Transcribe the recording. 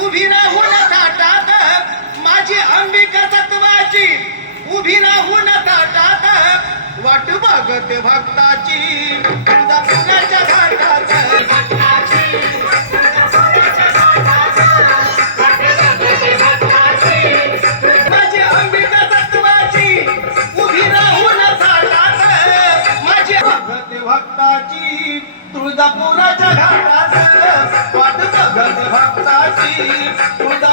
उभी राहून ताटात माझी अंबिका तत्वाची उभी राहून ताटात वाट बघते भक्ताची तुझा पुण्याच्या घाटात माझी अंबिका तत्वाची उभी राहून ताटात माझी बघते भक्ताची तुळजापुराच्या घाटात वाट बघते भक्ताची